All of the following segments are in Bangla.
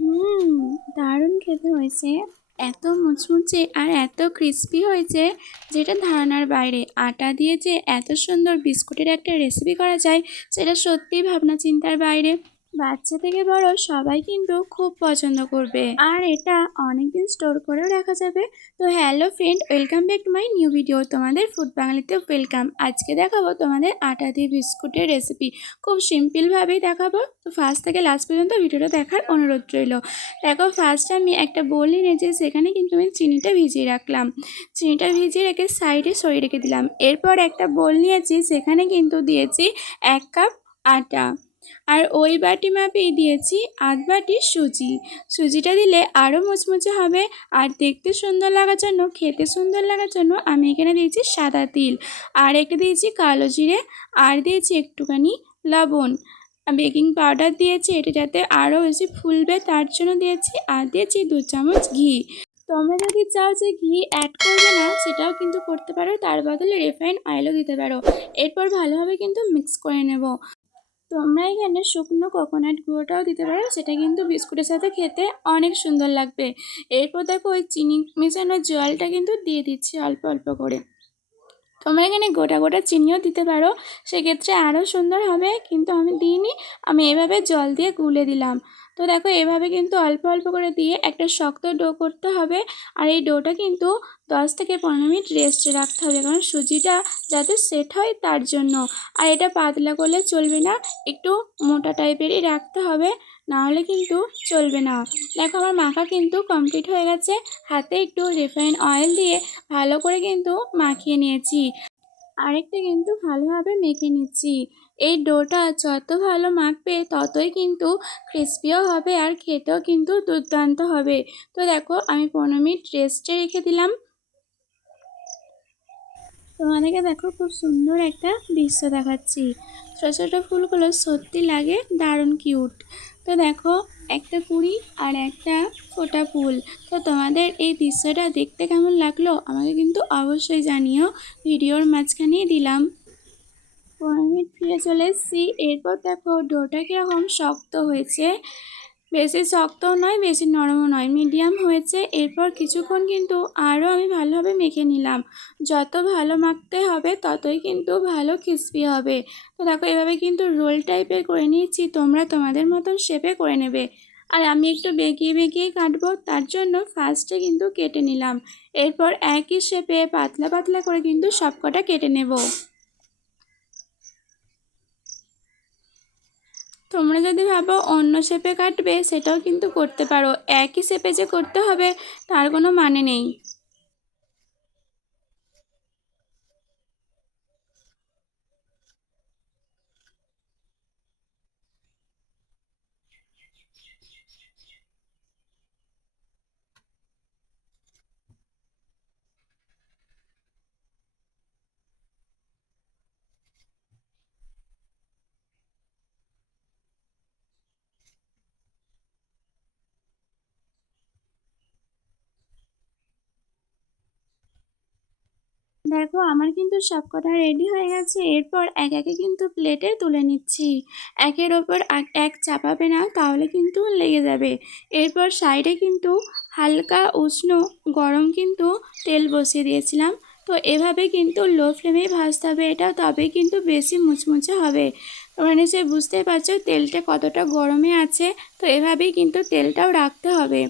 হুম, দারুণ খেতে হয়েছে। এত মুচমুচে আর এত ক্রিস্পি হয়েছে যেটা ধারণার বাইরে। আটা দিয়ে যে এত সুন্দর বিস্কুটের একটা রেসিপি করা যায় সেটা সত্যিই ভাবনা চিন্তার বাইরে। বাচ্চা থেকে বড় সবাই কিন্তু খুব পছন্দ করবে আর এটা অনেকদিন স্টোর করেও রাখা যাবে। তো hello friend, welcome back to my new video. তোমাদের ফুড বাঙালিতে ওয়েলকাম। আজকে দেখাবো তোমাদের আটা দিয়ে বিস্কুটের রেসিপি। খুব সিম্পলভাবেই দেখাবো। তো ফার্স্ট থেকে লাস্ট পর্যন্ত ভিডিওটা দেখার অনুরোধ রইল। দেখো, ফার্স্ট আমি একটা বোল নিয়েছি, সেখানে কিন্তু আমি চিনিটা ভিজিয়ে রাখলাম। চিনিটা ভিজিয়ে রেখে সাইডে সরিয়ে রেখে দিলাম। এরপর একটা বোল নিয়েছি, সেখানে কিন্তু দিয়েছি 1 কাপ আটা। আর ওই বাটি মাপেই দিয়েছি আধ বাটি সুজি। সুজিটা দিলে আরও মুচমুচে হবে আর দেখতে সুন্দর লাগার জন্য, খেতে সুন্দর লাগার জন্য আমি এখানে দিয়েছি সাদা তিল, আর একটা দিয়েছি কালো জিরে, আর দিয়েছি একটুখানি লবণ। বেকিং পাউডার দিয়েছি, এটা যাতে আরও বেশি ফুলবে তার জন্য দিয়েছি, আর দিয়েছি 2 চামচ ঘি। তোমরা যদি চাও যে ঘি অ্যাড করবে না, সেটাও কিন্তু করতে পারো, তার বদলে রিফাইন্ড অয়েলও দিতে পারো। এরপর ভালোভাবে কিন্তু মিক্স করে নেব। তোমরা এখানে শুকনো কোকোনাট গুঁড়োটাও দিতে পারো, সেটা কিন্তু বিস্কুটের সাথে খেতে অনেক সুন্দর লাগবে। এরপর দেখো, ওই চিনি মেশানো জলটা কিন্তু দিয়ে দিচ্ছি অল্প অল্প করে। তোমরা এখানে গোটা গোটা চিনিও দিতে পারো, সেক্ষেত্রে আরও সুন্দর হবে, কিন্তু আমি দিইনি। আমি এভাবে জল দিয়ে গুলে দিলাম। তো দেখো, এভাবে কিন্তু অল্প অল্প করে দিয়ে একটা শক্ত ডো করতে হবে। আর এই ডোটা কিন্তু 10 থেকে 15 মিনিট রেস্টে রাখতে হবে, কারণ সুজিটা যাতে সেট হয় তার জন্য। আর এটা পাতলা করলে চলবে না, একটু মোটা টাইপেরই রাখতে হবে, নাহলে কিন্তু চলবে না। দেখো, আমার মাখা কিন্তু কমপ্লিট হয়ে গেছে। হাতে একটু রিফাইন অয়েল দিয়ে ভালো করে কিন্তু মাখিয়ে নিয়েছি। আরেকটা কিন্তু ভালোভাবে মেখে নিচ্ছি। এই ডোটা যত ভালো মাখবে ততই কিন্তু ক্রিস্পিও হবে আর খেতেও কিন্তু দুর্দান্ত হবে। তো দেখো, আমি 15 মিনিট রেস্টে রেখে দিলাম। তোমাদেরকে দেখো, খুব সুন্দর একটা দৃশ্য দেখাচ্ছি। ছোটো ছোটো ফুলগুলো সত্যি লাগে দারুণ কিউট। তো দেখো, একটা কুঁড়ি আর একটা ফোটা ফুল। তো তোমাদের এই দৃশ্যটা দেখতে কেমন লাগলো আমাকে কিন্তু অবশ্যই জানিও। ভিডিওর মাঝখানেই দিলাম। 15 মিনিট ফিরে চলে এসেছি। এরপর দেখো ডোটা কীরকম শক্ত হয়েছে। বেশি শক্তও নয়, বেশি নরমও নয়, মিডিয়াম হয়েছে। এরপর কিছুক্ষণ কিন্তু আরও আমি ভালোভাবে মেখে নিলাম। যত ভালো মাখতে হবে ততই কিন্তু ভালো ক্রিস্পি হবে। তো দেখো, এভাবে কিন্তু রোল টাইপের করে নিয়েছি, তোমরা তোমাদের মতন শেপে করে নেবে। আর আমি একটু বেঁকিয়ে বেঁকিয়ে কাটবো, তার জন্য ফার্স্টে কিন্তু কেটে নিলাম। এরপর একই শেপে পাতলা পাতলা করে কিন্তু সবকটা কেটে নেব। তোমরা যদি ভাবো অন্য শেপে কাটবে, সেটাও কিন্তু করতে পারো। একই শেপে যে করতে হবে তার কোনো মানে নেই। দেখো, আমার কিন্তু সবকটা রেডি হয়ে গেছে। এরপর এক একে কিন্তু প্লেটে তুলে নিচ্ছি। একের ওপর এক চাপাবে না, তাহলে কিন্তু লেগে যাবে। এরপর সাইডে কিন্তু হালকা উষ্ণ গরম কিন্তু তেল বসিয়ে দিয়েছিলাম। তো এভাবে কিন্তু লো ফ্লেমেই ভাজতে হবে এটা, তবেই কিন্তু বেশি মুচমুচে হবে। তোমরা নিশ্চয়ই বুঝতেই পারছো তেলটা কতটা গরমে আছে। তো এভাবেই কিন্তু তেলটাও রাখতে হবে।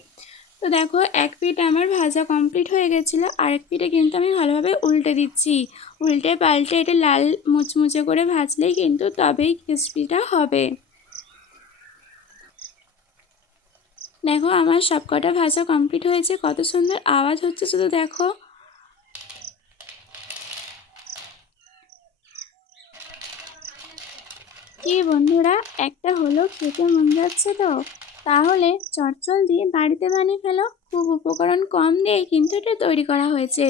তো দেখো, এক পিঠ আমার ভাজা কমপ্লিট হয়ে গেছিলো, আরেক পিঠে কিন্তু আমি ভালোভাবে উল্টে দিচ্ছি। উল্টে পাল্টে এটা লাল মুচমুচে করে ভাজলেই কিন্তু তবেই ক্রিসপিটা হবে। দেখো, আমার সবকটা ভাজা কমপ্লিট হয়েছে, কত সুন্দর আওয়াজ হচ্ছে শুধু দেখো। কি বন্ধুরা, একটা হলো খেতে মন যাচ্ছে তো? তাহলে চটজল দিয়ে বাড়িতে বানিয়ে ফেলো। খুব উপকরণ কম দিয়ে কিন্তু এটা তৈরি করা হয়েছে।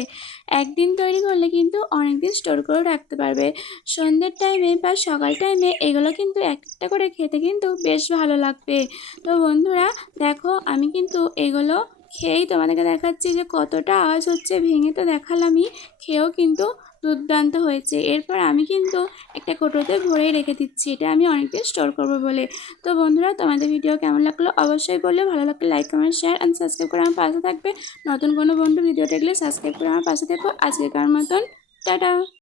একদিন তৈরি করলে কিন্তু অনেক দিন স্টোর করে রাখতে পারবে। সন্ধ্যের টাইমে বা সকাল টাইমে এগুলো কিন্তু একটা করে খেতে কিন্তু বেশ ভালো লাগবে। তো বন্ধুরা দেখো, আমি কিন্তু এগুলো খেয়েই তোমাদেরকে দেখাচ্ছি যে কতটা আওয়াজ হচ্ছে। ভেঙে তো দেখালামই, খেয়েও কিন্তু দুর্দান্ত হয়েছে। এরপর আমি কিন্তু একটা কৌটোতে ভরেই রেখে দিচ্ছি, এটা আমি অনেকদিন স্টোর করবো বলে। তো বন্ধুরা, তোমাদের ভিডিও কেমন লাগলো অবশ্যই বললে, ভালো লাগলে like comment share and subscribe করে আমার পাশে থাকবে। নতুন কোনো বন্ধু ভিডিও দেখলে সাবস্ক্রাইব করে আমার পাশে থেকো। আজকের মতন টাটা।